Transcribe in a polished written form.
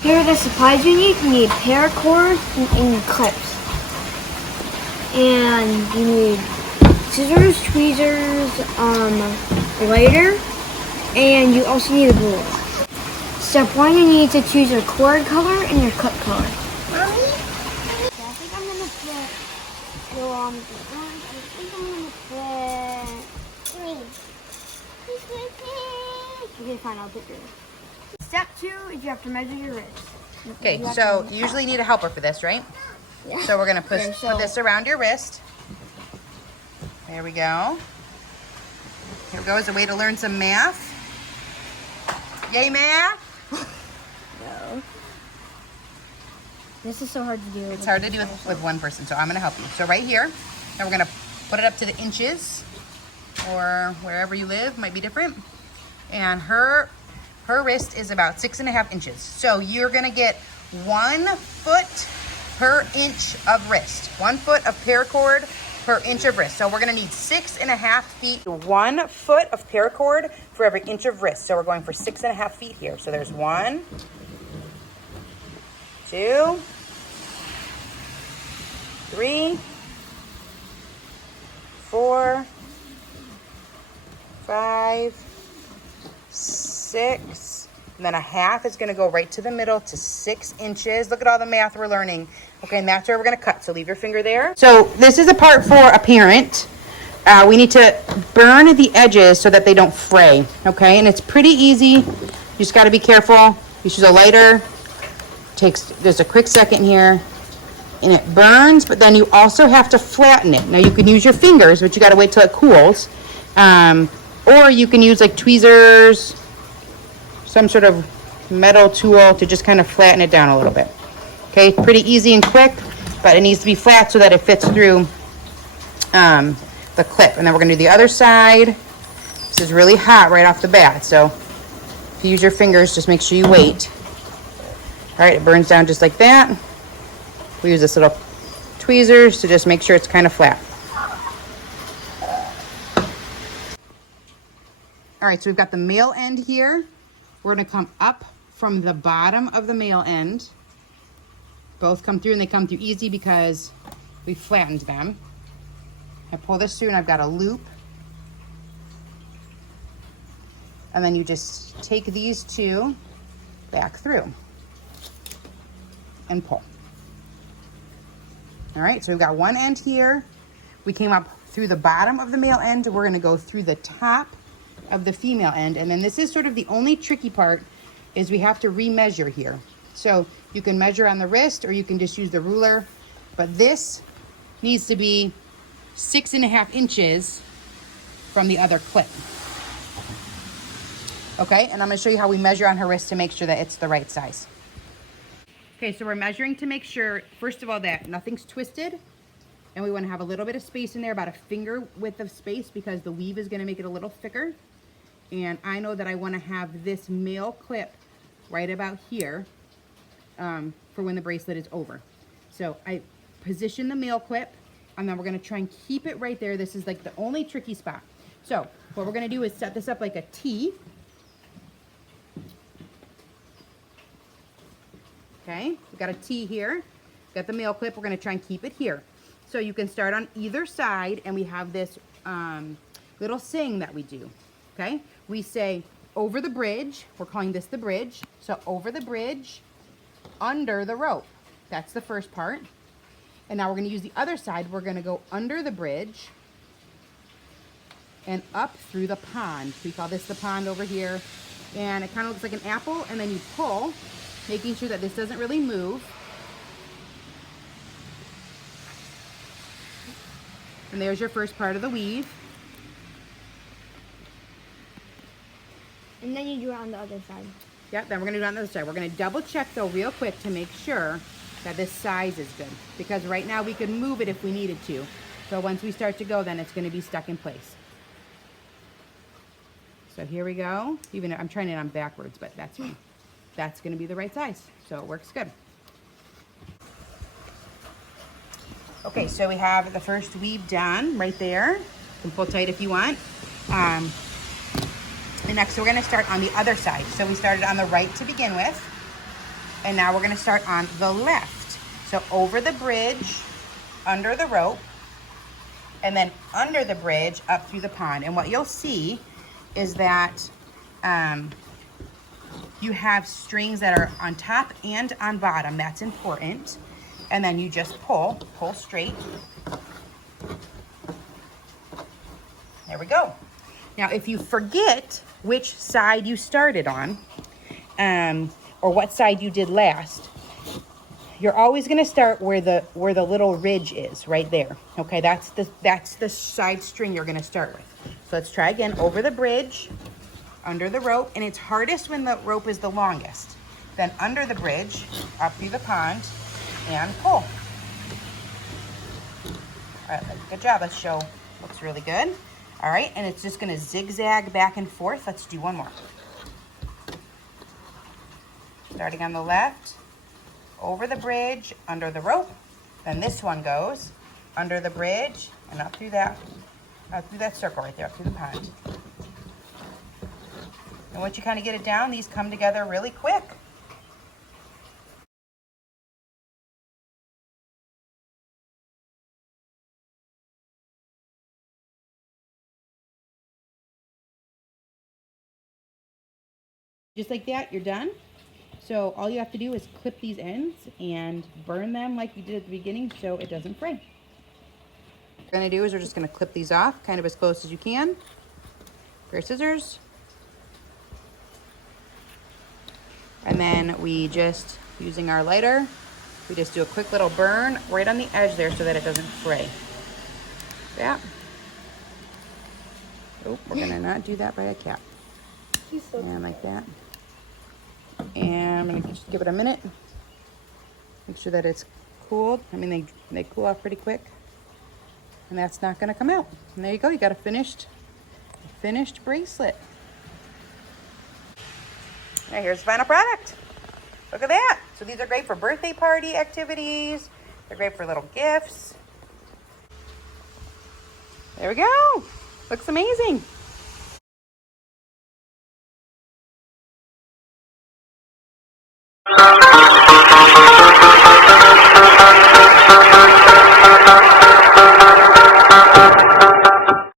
Here are the supplies you need. You need paracord and clips. And you need scissors, tweezers, lighter, and you also need a ruler. Step 1, you need to choose your cord color and your clip color. Mommy? I think I'm gonna put Okay, fine, I'll pick yours. Step 2 is you have to measure your wrist. Okay, so you usually need a helper for this, right? Yeah. So we're gonna put this around your wrist. There we go. Here we go, as a way to learn some math. Yay, math! No. This is so hard to do. It's hard to do with one person, so I'm gonna help you. So right here, now we're gonna put it up to the inches, or wherever you live, might be different. And her wrist is about 6.5 inches. So you're gonna get 1 foot per inch of wrist. 1 foot of paracord per inch of wrist. So we're gonna need 6.5 feet. 1 foot of paracord for every inch of wrist. So we're going for 6.5 feet here. So there's 1, 2, 3, 4, 5, 6, and then a half is gonna go right to the middle to 6 inches. Look at all the math we're learning. Okay, and that's where we're gonna cut, so leave your finger there. So this is a part for a parent. We need to burn the edges so that they don't fray, okay? And it's pretty easy. You just gotta be careful. You use a lighter. There's a quick second here, and it burns, but then you also have to flatten it. Now you can use your fingers, but you gotta wait till it cools. Or you can use like tweezers, some sort of metal tool to just kind of flatten it down a little bit. Okay, pretty easy and quick, but it needs to be flat so that it fits through the clip. And then we're gonna do the other side. This is really hot right off the bat, so if you use your fingers, just make sure you wait. All right, it burns down just like that. We use this little tweezers to just make sure it's kind of flat. All right, so we've got the male end here. We're gonna come up from the bottom of the male end. Both come through, and they come through easy because we flattened them. I pull this through and I've got a loop. And then you just take these two back through and pull. All right, so we've got one end here. We came up through the bottom of the male end. We're gonna go through the top of the female end. And then this is sort of the only tricky part, is we have to remeasure here. So you can measure on the wrist, or you can just use the ruler, but this needs to be 6.5 inches from the other clip. Okay, and I'm gonna show you how we measure on her wrist to make sure that it's the right size. Okay, so we're measuring to make sure, first of all, that nothing's twisted, and we wanna have a little bit of space in there, about a finger width of space, because the weave is gonna make it a little thicker. And I know that I wanna have this male clip right about here for when the bracelet is over. So I position the male clip, and then we're gonna try and keep it right there. This is like the only tricky spot. So what we're gonna do is set this up like a T. Okay, we got a T here. Got the male clip, we're gonna try and keep it here. So you can start on either side, and we have this little saying that we do, okay? We say, over the bridge, we're calling this the bridge. So over the bridge, under the rope. That's the first part. And now we're gonna use the other side. We're gonna go under the bridge and up through the pond. We call this the pond over here. And it kind of looks like an apple, and then you pull, making sure that this doesn't really move. And there's your first part of the weave. And then you do it on the other side. Yep, then we're gonna do it on the other side. We're gonna double check though real quick to make sure that this size is good. Because right now we could move it if we needed to. So once we start to go, then it's gonna be stuck in place. So here we go. Even I'm trying it on backwards, but that's going to be the right size. So it works good. Okay, so we have the first weave done right there. You can pull tight if you want. And next we're gonna start on the other side. So we started on the right to begin with, and now we're gonna start on the left. So over the bridge, under the rope, and then under the bridge, up through the pond. And what you'll see is that you have strings that are on top and on bottom. That's important. And then you just pull straight. There we go. Now, if you forget which side you started on, or what side you did last, you're always going to start where the little ridge is, right there. Okay, that's the side string you're going to start with. So let's try again. Over the bridge, under the rope, and it's hardest when the rope is the longest. Then under the bridge, up through the pond, and pull. All right, good job. Let's show. Looks really good. All right, and it's just going to zigzag back and forth. Let's do one more. Starting on the left, over the bridge, under the rope. Then this one goes under the bridge and up through that circle right there, up through the pond. And once you kind of get it down, these come together really quick. Just like that, you're done. So all you have to do is clip these ends and burn them like you did at the beginning so it doesn't fray. What we're gonna do is we're just gonna clip these off kind of as close as you can. Pair of scissors. And then we just, using our lighter, we just do a quick little burn right on the edge there so that it doesn't fray. Yeah. Oh, we're gonna not do that by a cap. And like that. And I'm gonna just give it a minute. Make sure that it's cooled. I mean, they cool off pretty quick. And that's not gonna come out. And there you go, you got a finished bracelet. Now here's the final product. Look at that. So these are great for birthday party activities. They're great for little gifts. There we go. Looks amazing.